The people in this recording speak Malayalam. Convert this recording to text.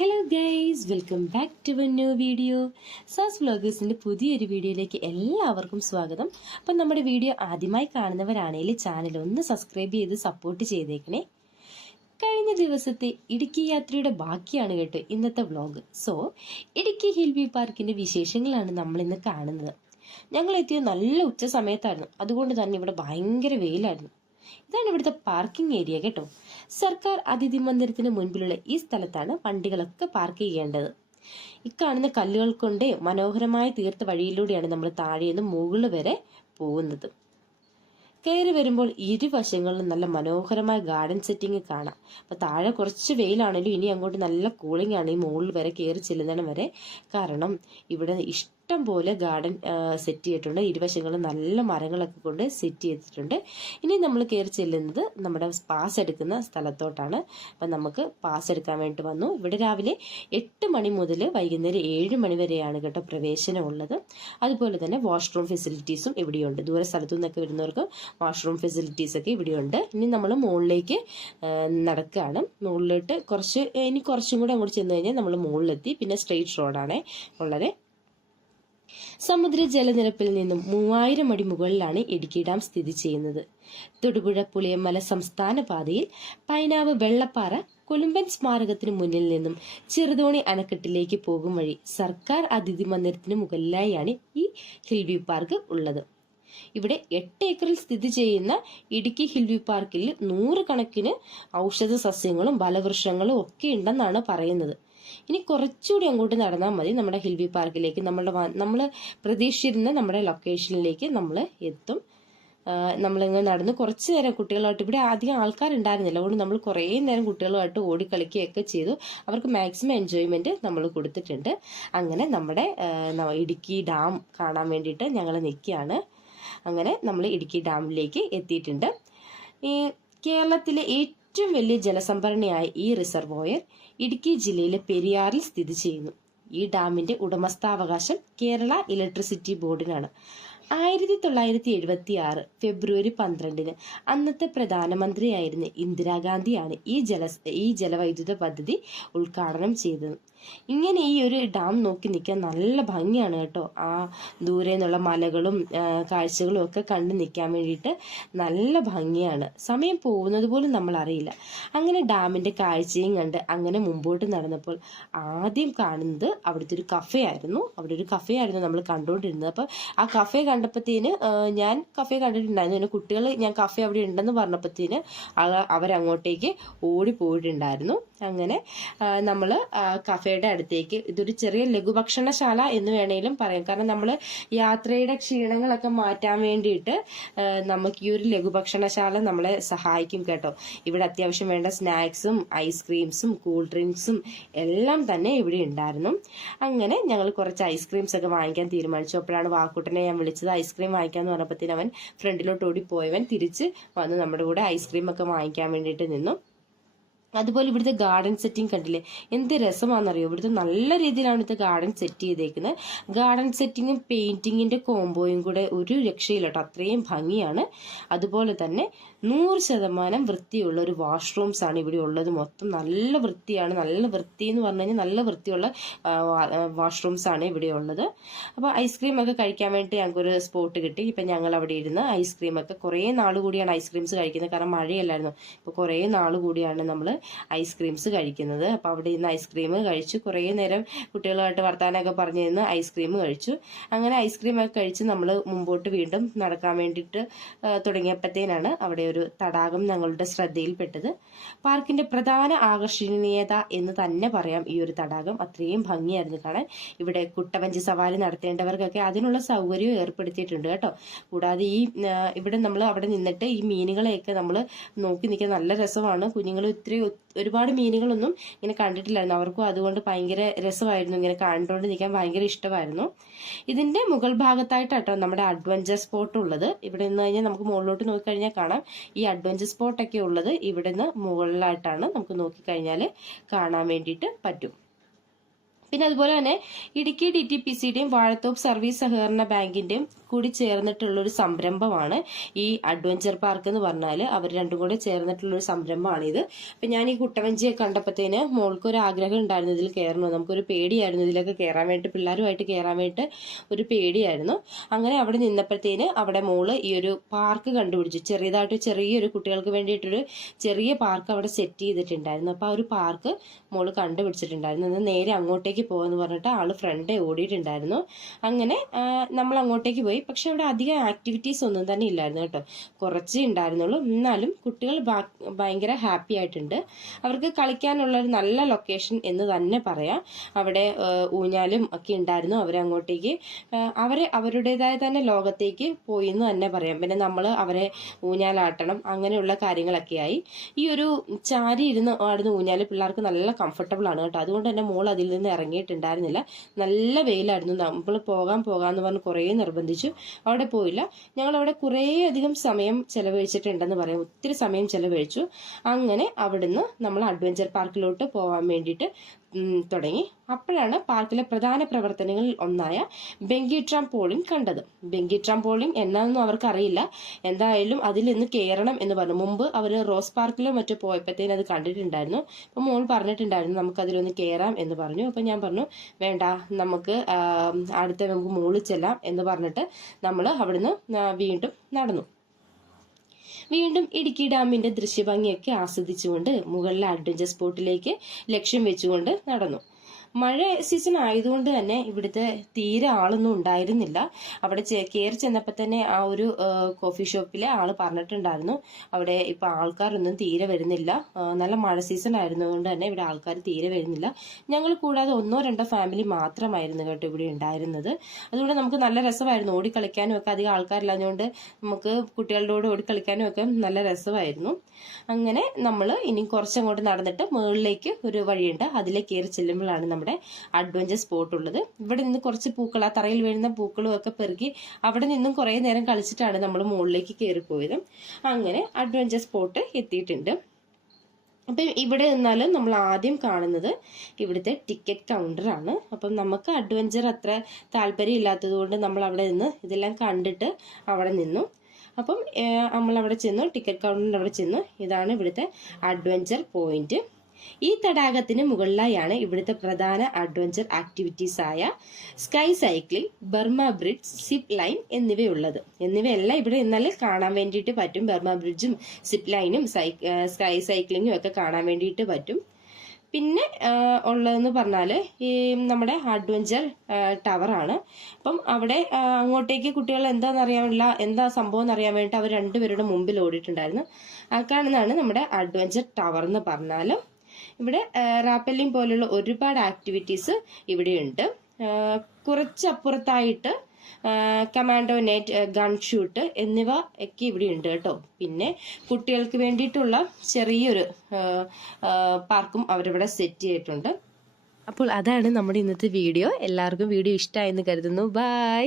Hello guys, welcome back to a new video. സാസ് വ്ലോഗേഴ്സിൻ്റെ പുതിയൊരു വീഡിയോയിലേക്ക് എല്ലാവർക്കും സ്വാഗതം. അപ്പം നമ്മുടെ വീഡിയോ ആദ്യമായി കാണുന്നവരാണെങ്കിൽ ചാനൽ ഒന്ന് സബ്സ്ക്രൈബ് ചെയ്ത് സപ്പോർട്ട് ചെയ്തേക്കണേ. കഴിഞ്ഞ ദിവസത്തെ ഇടുക്കി യാത്രയുടെ ബാക്കിയാണ് കേട്ടോ ഇന്നത്തെ vlog. So Idukki hill view പാർക്കിൻ്റെ വിശേഷങ്ങളാണ് നമ്മളിന്ന് കാണുന്നത്. ഞങ്ങൾ എത്തിയത് നല്ല ഉച്ച സമയത്തായിരുന്നു, അതുകൊണ്ട് തന്നെ ഇവിടെ ഭയങ്കര വെയിലായിരുന്നു. ഇതാണ് ഇവിടുത്തെ പാർക്കിംഗ് ഏരിയ കേട്ടോ. സർക്കാർ അതിഥി മന്ദിരത്തിന് മുൻപിലുള്ള ഈ സ്ഥലത്താണ് വണ്ടികളൊക്കെ പാർക്ക് ചെയ്യേണ്ടത്. ഇക്കാണുന്ന കല്ലുകൾ കൊണ്ട് മനോഹരമായി തീർത്ത വഴിയിലൂടെയാണ് നമ്മൾ താഴേന്ന് മുകളിൽ വരെ പോകുന്നത്. കയറി വരുമ്പോൾ ഇരുവശങ്ങളിലും നല്ല മനോഹരമായ ഗാർഡൻ സെറ്റിംഗ് കാണാം. അപ്പൊ താഴെ കുറച്ച് വെയിലാണെങ്കിലും ഇനി അങ്ങോട്ട് നല്ല കൂളിംഗ് ആണ് ഈ മുകളിൽ വരെ കയറി ചെല്ലുന്നതിന് വരെ. കാരണം ഇവിടെ ഇഷ്ടം പോലെ ഗാർഡൻ സെറ്റ് ചെയ്തിട്ടുണ്ട്. ഇരുവശങ്ങളും നല്ല മരങ്ങളൊക്കെ കൊണ്ട് സെറ്റ് ചെയ്തിട്ടുണ്ട്. ഇനി നമ്മൾ കയറി ചെല്ലുന്നത് നമ്മുടെ പാസ് എടുക്കുന്ന സ്ഥലത്തോട്ടാണ്. അപ്പം നമുക്ക് പാസ് എടുക്കാൻ വേണ്ടി വന്നു. ഇവിടെ രാവിലെ 8 മണി മുതൽ വൈകുന്നേരം 7 മണി വരെയാണ് കേട്ടോ പ്രവേശനം ഉള്ളത്. അതുപോലെ തന്നെ വാഷ്റൂം ഫെസിലിറ്റീസും ഇവിടെയുണ്ട്. ദൂര സ്ഥലത്തു നിന്നൊക്കെ വരുന്നവർക്ക് വാഷ്റൂം ഫെസിലിറ്റീസ് ഒക്കെ ഇവിടെയുണ്ട്. ഇനി നമ്മൾ മുകളിലേക്ക് നടക്കുകയാണ്. മുകളിലോട്ട് കുറച്ചും കൂടെ അങ്ങോട്ട് ചെന്ന് കഴിഞ്ഞാൽ നമ്മൾ മുകളിലെത്തി. പിന്നെ സ്ട്രെയിറ്റ് റോഡാണ് ഉള്ളത്. സമുദ്ര ജലനിരപ്പിൽ നിന്നും 3000 അടി മുകളിലാണ് ഇടുക്കി ഡാം സ്ഥിതി ചെയ്യുന്നത്. തൊടുപുഴ പുളിയമല സംസ്ഥാന പാതയിൽ പൈനാവ് വെള്ളപ്പാറ കൊലുമ്പൻ സ്മാരകത്തിന് മുന്നിൽ നിന്നും ചെറുതോണി അണക്കെട്ടിലേക്ക് പോകും വഴി സർക്കാർ അതിഥി മന്ദിരത്തിന് മുകളിലായാണ് ഈ ഹിൽ വ്യൂ പാർക്ക് ഉള്ളത്. ഇവിടെ 8 ഏക്കറിൽ സ്ഥിതി ചെയ്യുന്ന ഇടുക്കി ഹിൽ വ്യൂ പാർക്കിൽ 100 കണക്കിന് ഔഷധ സസ്യങ്ങളും ഫലവൃക്ഷങ്ങളും ഒക്കെ ഉണ്ടെന്നാണ് പറയുന്നത്. ഇനി കുറച്ചുകൂടി അങ്ങോട്ട് നടന്നാൽ മതി നമ്മുടെ ഹിൽ വ്യൂ പാർക്കിലേക്ക്. നമ്മൾ പ്രതീക്ഷിച്ചിരുന്ന നമ്മുടെ ലൊക്കേഷനിലേക്ക് നമ്മൾ എത്തും. നമ്മളിങ്ങനെ നടന്ന് കുറച്ച് നേരം കുട്ടികളുമായിട്ട്, ഇവിടെ അധികം ആൾക്കാരുണ്ടായിരുന്നില്ല, അതുകൊണ്ട് നമ്മൾ കുറേ നേരം കുട്ടികളുമായിട്ട് ഓടിക്കളിക്കുകയൊക്കെ ചെയ്തു. അവർക്ക് മാക്സിമം എൻജോയ്മെന്റ് നമ്മൾ കൊടുത്തിട്ടുണ്ട്. അങ്ങനെ നമ്മുടെ ഇടുക്കി ഡാം കാണാൻ വേണ്ടിയിട്ട് ഞങ്ങൾ നിൽക്കുകയാണ്. അങ്ങനെ നമ്മൾ ഇടുക്കി ഡാമിലേക്ക് എത്തിയിട്ടുണ്ട്. ഈ കേരളത്തിലെ ഏറ്റവും വലിയ ജലസംഭരണിയായ ഈ റിസർവോയർ ഇടുക്കി ജില്ലയിലെ പെരിയാറിൽ സ്ഥിതി ചെയ്യുന്നു. ഈ ഡാമിന്റെ ഉടമസ്ഥാവകാശം കേരള ഇലക്ട്രിസിറ്റി ബോർഡിനാണ്. 1976 ഫെബ്രുവരി 12 അന്നത്തെ പ്രധാനമന്ത്രിയായിരുന്ന ഇന്ദിരാഗാന്ധിയാണ് ഈ ജലവൈദ്യുത പദ്ധതി ഉദ്ഘാടനം ചെയ്തത്. ഇങ്ങനെ ഈ ഒരു ഡാം നോക്കി നിൽക്കാൻ നല്ല ഭംഗിയാണ് കേട്ടോ. ആ ദൂരെ നിന്നുള്ള മലകളും കാഴ്ചകളും ഒക്കെ കണ്ടു നിൽക്കാൻ വേണ്ടിയിട്ട് നല്ല ഭംഗിയാണ്. സമയം പോകുന്നത് പോലും നമ്മൾ അറിയില്ല. അങ്ങനെ ഡാമിന്റെ കാഴ്ചയും കണ്ട് അങ്ങനെ മുമ്പോട്ട് നടന്നപ്പോൾ ആദ്യം കാണുന്നത് അവിടുത്തെ ഒരു കഫേ ആയിരുന്നു. അവിടെ ഒരു കഫേ ആയിരുന്നു നമ്മൾ കണ്ടുകൊണ്ടിരുന്നത്. അപ്പൊ ആ കഫേ കണ്ടപ്പോഴത്തേന് ഞാൻ കഫേ കണ്ടിട്ടുണ്ടായിരുന്നു. കുട്ടികൾ ഞാൻ കഫേ അവിടെ ഉണ്ടെന്ന് പറഞ്ഞപ്പോഴത്തേന് അവരങ്ങോട്ടേക്ക് ഓടിപ്പോയിട്ടുണ്ടായിരുന്നു. അങ്ങനെ നമ്മൾ കഫേയുടെ അടുത്തേക്ക്, ഇതൊരു ചെറിയ ലഘുഭക്ഷണശാല എന്ന് വേണമെങ്കിലും പറയാം. കാരണം നമ്മൾ യാത്രയുടെ ക്ഷീണങ്ങളൊക്കെ മാറ്റാൻ വേണ്ടിയിട്ട് നമുക്ക് ഈ ഒരു ലഘുഭക്ഷണശാല നമ്മളെ സഹായിക്കും കേട്ടോ. ഇവിടെ അത്യാവശ്യം വേണ്ട സ്നാക്സും ഐസ്ക്രീംസും കൂൾ ഡ്രിങ്ക്സും എല്ലാം തന്നെ ഇവിടെ ഉണ്ടായിരുന്നു. അങ്ങനെ ഞങ്ങൾ കുറച്ച് ഐസ്ക്രീംസ് ഒക്കെ വാങ്ങിക്കാൻ തീരുമാനിച്ചു. അപ്പോഴാണ് വാക്കുട്ടനെ ഞാൻ വിളിച്ചത്. ഐസ്ക്രീം വാങ്ങിക്കാന്ന് പറഞ്ഞപ്പോഴത്തേന് അവൻ ഫ്രണ്ടിലോട്ട് ഓടിപ്പോയവൻ തിരിച്ച് വന്ന് നമ്മുടെ കൂടെ ഐസ്ക്രീം ഒക്കെ വാങ്ങിക്കാൻ വേണ്ടിയിട്ട് നിന്നു. അതുപോലെ ഇവിടുത്തെ ഗാർഡൻ സെറ്റിംഗ് കണ്ടില്ലേ, എന്ത് രസമാണെന്നറിയോ. ഇവിടുത്തെ നല്ല രീതിയിലാണ് ഇവിടുത്തെ ഗാർഡൻ സെറ്റ് ചെയ്തേക്കുന്നത്. ഗാർഡൻ സെറ്റിങ്ങും പെയിന്റിങ്ങിന്റെ കോംബോയും കൂടെ ഒരു രക്ഷയില്ല കേട്ടോ, അത്രയും ഭംഗിയാണ്. അതുപോലെ തന്നെ 100% വൃത്തിയുള്ള ഒരു വാഷ്റൂംസ് ആണ് ഇവിടെ ഉള്ളത്. മൊത്തം നല്ല വൃത്തിയാണ്. നല്ല വൃത്തി എന്ന് പറഞ്ഞു കഴിഞ്ഞാൽ നല്ല വൃത്തിയുള്ള വാഷ്റൂംസ് ആണ് ഇവിടെ ഉള്ളത്. അപ്പൊ ഐസ്ക്രീം ഒക്കെ കഴിക്കാൻ വേണ്ടി ഞങ്ങൾക്കൊരു സ്പോട്ട് കിട്ടി. ഇപ്പൊ ഞങ്ങൾ അവിടെ ഇരുന്ന് ഐസ്ക്രീം ഒക്കെ കുറേ നാൾ കൂടിയാണ് ഐസ്ക്രീംസ് കഴിക്കുന്നത്. കാരണം മഴയല്ലായിരുന്നു. ഇപ്പൊ കുറേ നാൾ കൂടിയാണ് നമ്മൾ ഐസ്ക്രീംസ് കഴിക്കുന്നത്. അപ്പൊ അവിടെ ഇരുന്ന് ഐസ്ക്രീം കഴിച്ചു. കുറേ നേരം കുട്ടികളുമായിട്ട് വർത്താനമൊക്കെ പറഞ്ഞു നിന്ന് ഐസ്ക്രീം കഴിച്ചു. അങ്ങനെ ഐസ്ക്രീം ഒക്കെ കഴിച്ച് നമ്മൾ മുമ്പോട്ട് വീണ്ടും നടക്കാൻ വേണ്ടിയിട്ട് തുടങ്ങിയപ്പോഴത്തേനാണ് അവിടെ ഒരു തടാകം ഞങ്ങളുടെ ശ്രദ്ധയിൽപ്പെട്ടത്. പാർക്കിന്റെ പ്രധാന ആകർഷണീയത എന്ന് തന്നെ പറയാം ഈ ഒരു തടാകം. അത്രയും ഭംഗിയായിരുന്നു കാണാൻ. ഇവിടെ കുട്ടവഞ്ചി സവാരി നടത്തേണ്ടവർക്കൊക്കെ അതിനുള്ള സൗകര്യവും ഏർപ്പെടുത്തിയിട്ടുണ്ട് കേട്ടോ. കൂടാതെ ഇവിടെ നമ്മൾ അവിടെ നിന്നിട്ട് ഈ മീനുകളെയൊക്കെ നമ്മൾ നോക്കി നിൽക്കാൻ നല്ല രസമാണ്. കുഞ്ഞുങ്ങൾ ഒരുപാട് മീനുകളൊന്നും ഇങ്ങനെ കണ്ടിട്ടില്ലായിരുന്നു. അവർക്കും അതുകൊണ്ട് ഭയങ്കര രസമായിരുന്നു. ഇങ്ങനെ കണ്ടുകൊണ്ട് നിൽക്കാൻ ഭയങ്കര ഇഷ്ടമായിരുന്നു. ഇതിന്റെ മുകൾ ഭാഗത്തായിട്ടോ നമ്മുടെ അഡ്വഞ്ചർ സ്പോട്ട് ഉള്ളത്. ഇവിടെ നിന്ന് കഴിഞ്ഞാൽ നമുക്ക് മുകളിലോട്ട് നോക്കിക്കഴിഞ്ഞാൽ കാണാം. ഈ അഡ്വഞ്ചർ സ്പോട്ടൊക്കെ ഉള്ളത് ഇവിടെ നിന്ന് മുകളിലായിട്ടാണ്. നമുക്ക് നോക്കിക്കഴിഞ്ഞാൽ കാണാൻ വേണ്ടിയിട്ട് പറ്റും. പിന്നെ അതുപോലെ തന്നെ ഇടുക്കി DTPCയുടെയും വാഴത്തോപ്പ് സർവീസ് സഹകരണ ബാങ്കിന്റെയും കൂടി ചേർന്നിട്ടുള്ള ഒരു സംരംഭമാണ് ഈ അഡ്വഞ്ചർ പാർക്ക് എന്ന് പറഞ്ഞാൽ. അവർ രണ്ടും കൂടെ ചേർന്നിട്ടുള്ള ഒരു സംരംഭമാണ് ഇത്. അപ്പൊ ഞാൻ ഈ കുട്ടവഞ്ചിയെ കണ്ടപ്പോഴത്തേന് മോൾക്ക് ഒരു ആഗ്രഹം ഉണ്ടായിരുന്നു ഇതിൽ കയറണം. നമുക്കൊരു പേടിയായിരുന്നു ഇതിലൊക്കെ കയറാൻ വേണ്ടി, പിള്ളേരുമായിട്ട് കയറാൻ വേണ്ടി ഒരു പേടിയായിരുന്നു. അങ്ങനെ അവിടെ നിന്നപ്പോഴത്തേന് അവിടെ മോള് ഈ ഒരു പാർക്ക് കണ്ടുപിടിച്ചു. ചെറിയൊരു കുട്ടികൾക്ക് വേണ്ടിയിട്ടൊരു ചെറിയ പാർക്ക് അവിടെ സെറ്റ് ചെയ്തിട്ടുണ്ടായിരുന്നു. അപ്പൊ ആ ഒരു പാർക്ക് മോള് കണ്ടുപിടിച്ചിട്ടുണ്ടായിരുന്നു. നേരെ അങ്ങോട്ടേക്ക് പോകാന്ന് പറഞ്ഞിട്ട് ആള് ഫ്രണ്ടേ ഓടിയിട്ടുണ്ടായിരുന്നു. അങ്ങനെ നമ്മൾ അങ്ങോട്ടേക്ക് പോയി. പക്ഷെ അവിടെ അധികം ആക്ടിവിറ്റീസ് ഒന്നും തന്നെ ഇല്ലായിരുന്നു കേട്ടോ, കുറച്ചേ ഉണ്ടായിരുന്നുള്ളൂ. എന്നാലും കുട്ടികൾ ഭയങ്കര ഹാപ്പി ആയിട്ടുണ്ട്. അവർക്ക് കളിക്കാനുള്ള ഒരു നല്ല ലൊക്കേഷൻ എന്ന് തന്നെ പറയാം. അവിടെ ഊഞ്ഞാലും ഒക്കെ ഉണ്ടായിരുന്നു. അവരങ്ങോട്ടേക്ക് അവരുടേതായ തന്നെ ലോകത്തേക്ക് പോയി എന്ന് തന്നെ പറയാം. പിന്നെ നമ്മൾ അവരെ ഊഞ്ഞാലാട്ടണം, അങ്ങനെയുള്ള കാര്യങ്ങളൊക്കെയായി. ഈ ഒരു ചാരി ഇരുന്ന് ആടുന്ന ഊഞ്ഞാല് പിള്ളേർക്ക് നല്ല കംഫർട്ടബിൾ ആണ് കേട്ടോ. അതുകൊണ്ട് തന്നെ മോൾ അതിൽ നിന്ന് ഇറങ്ങിയിട്ടുണ്ടായിരുന്നില്ല. നല്ല വെയിലായിരുന്നു. നമ്മൾ പോകാന്ന് പറഞ്ഞ് കുറേ നിർബന്ധിച്ചു, അവിടെ പോയില്ല. ഞങ്ങൾ അവിടെ കുറേ അധികം സമയം ചെലവഴിച്ചിട്ടുണ്ടെന്ന് പറയാം, ഒത്തിരി സമയം ചെലവഴിച്ചു. അങ്ങനെ അവിടുന്ന് നമ്മൾ അഡ്വഞ്ചർ പാർക്കിലോട്ട് പോകാൻ വേണ്ടിയിട്ട് തുടങ്ങി. അപ്പോഴാണ് പാർക്കിലെ പ്രധാന പ്രവർത്തനങ്ങളിൽ ഒന്നായ ബെങ്കി ട്രാംപോളിൻ കണ്ടത്. ബെങ്കി ട്രാംപോളിൻ എന്നാണെന്നും അവർക്കറിയില്ല. എന്തായാലും അതിൽ നിന്ന് കയറണം എന്ന് പറഞ്ഞു. മുമ്പ് അവർ റോസ് പാർക്കിലോ മറ്റോ പോയപ്പോഴത്തേനും അത് കണ്ടിട്ടുണ്ടായിരുന്നു. അപ്പൊ മോൾ പറഞ്ഞിട്ടുണ്ടായിരുന്നു നമുക്ക് അതിലൊന്ന് കയറാം എന്ന് പറഞ്ഞു. അപ്പൊ ഞാൻ പറഞ്ഞു വേണ്ട, നമുക്ക് നമുക്ക് മോളിൽ ചെല്ലാം എന്ന് പറഞ്ഞിട്ട് നമ്മൾ അവിടുന്ന് വീണ്ടും നടന്നു. വീണ്ടും ഇടുക്കി ഡാമിന്റെ ദൃശ്യഭംഗിയൊക്കെ ആസ്വദിച്ചുകൊണ്ട് മുകളിലെ അഡ്വഞ്ചർ സ്പോട്ടിലേക്ക് ലക്ഷ്യം വെച്ചുകൊണ്ട് നടന്നു. മഴ സീസൺ ആയതുകൊണ്ട് തന്നെ ഇവിടുത്തെ തീരെ ആളൊന്നും ഉണ്ടായിരുന്നില്ല. അവിടെ കയറി ചെന്നപ്പോൾ തന്നെ ആ ഒരു കോഫി ഷോപ്പിലെ ആള് പറഞ്ഞിട്ടുണ്ടായിരുന്നു അവിടെ ഇപ്പൊ ആൾക്കാരൊന്നും തീരെ വരുന്നില്ല. നല്ല മഴ സീസൺ ആയിരുന്നതുകൊണ്ട് തന്നെ ഇവിടെ ആൾക്കാർ തീരെ വരുന്നില്ല. ഞങ്ങൾ കൂടാതെ 1-2 ഫാമിലി മാത്രമായിരുന്നു കേട്ടോ ഇവിടെ ഉണ്ടായിരുന്നത്. അതുകൊണ്ട് നമുക്ക് നല്ല രസമായിരുന്നു. ഓടിക്കളിക്കാനും ഒക്കെ അധികം ആൾക്കാരില്ലാഞ്ഞുകൊണ്ട് നമുക്ക് കുട്ടികളുടെ കൂടെ ഓടിക്കളിക്കാനും ഒക്കെ നല്ല രസമായിരുന്നു. അങ്ങനെ നമ്മൾ ഇനി കുറച്ചങ്ങോട്ട് നടന്നിട്ട് മുകളിലേക്ക് ഒരു വഴിയുണ്ട്. അതിലേക്ക് കയറി ചെല്ലുമ്പോഴാണ് നമ്മുടെ അഡ്വഞ്ചർ സ്പോട്ട് ഉള്ളത്. ഇവിടെ നിന്ന് കുറച്ച് പൂക്കൾ, ആ തറയിൽ വീഴുന്ന പൂക്കളും ഒക്കെ പെറുക്കി അവിടെ നിന്നും കുറെ നേരം കളിച്ചിട്ടാണ് നമ്മൾ മുകളിലേക്ക് കയറിപ്പോയത്. അങ്ങനെ അഡ്വഞ്ചർ സ്പോട്ട് എത്തിയിട്ടുണ്ട്. അപ്പം ഇവിടെ നിന്നാൽ നമ്മൾ ആദ്യം കാണുന്നത് ഇവിടുത്തെ ടിക്കറ്റ് കൗണ്ടറാണ്. അപ്പം നമുക്ക് അഡ്വഞ്ചർ അത്ര താല്പര്യം ഇല്ലാത്തത് കൊണ്ട് നമ്മൾ അവിടെ നിന്ന് ഇതെല്ലാം കണ്ടിട്ട് അവിടെ നിന്നു. അപ്പം നമ്മൾ അവിടെ ചെന്നു, ടിക്കറ്റ് കൗണ്ടറിൻ്റെ അവിടെ ചെന്നു. ഇതാണ് ഇവിടുത്തെ അഡ്വഞ്ചർ പോയിന്റ്. ഈ തടാകത്തിന് മുകളിലായാണ് ഇവിടുത്തെ പ്രധാന അഡ്വഞ്ചർ ആക്ടിവിറ്റീസ് ആയ sky cycling, Burma bridge, zip line എന്നിവയെല്ലാം ഇവിടെ നിന്നാൽ കാണാൻ വേണ്ടിയിട്ട് പറ്റും. ബർമ ബ്രിഡ്ജും സിപ്പ് ലൈനും സ്കൈ സൈക്ലിങ്ങും ഒക്കെ കാണാൻ വേണ്ടിയിട്ട് പറ്റും. പിന്നെ ഉള്ളതെന്ന് പറഞ്ഞാൽ ഈ നമ്മുടെ അഡ്വഞ്ചർ ടവറാണ്. അപ്പം അവിടെ അങ്ങോട്ടേക്ക് കുട്ടികൾ എന്താ സംഭവം എന്നറിയാൻ വേണ്ടിയിട്ട് അവർ രണ്ടുപേരുടെ മുമ്പിൽ ഓടിയിട്ടുണ്ടായിരുന്നു. ആ കാണുന്നതാണ് നമ്മുടെ അഡ്വഞ്ചർ ടവർ എന്ന് പറഞ്ഞാൽ. ഇവിടെ റാപ്പല്ലിംഗ് പോലുള്ള ഒരുപാട് ആക്ടിവിറ്റീസ് ഇവിടെയുണ്ട്. കുറച്ചപ്പുറത്തായിട്ട് കമാൻഡോ നെറ്റ്, ഗൺ ഷൂട്ട് എന്നിവ ഒക്കെ ഇവിടെ ഉണ്ട് കേട്ടോ. പിന്നെ കുട്ടികൾക്ക് വേണ്ടിയിട്ടുള്ള ചെറിയൊരു പാർക്കും അവരിവിടെ സെറ്റ് ചെയ്തിട്ടുണ്ട്. അപ്പോൾ അതാണ് നമ്മുടെ ഇന്നത്തെ വീഡിയോ. എല്ലാവർക്കും വീഡിയോ ഇഷ്ടമായെന്ന് കരുതുന്നു. ബൈ.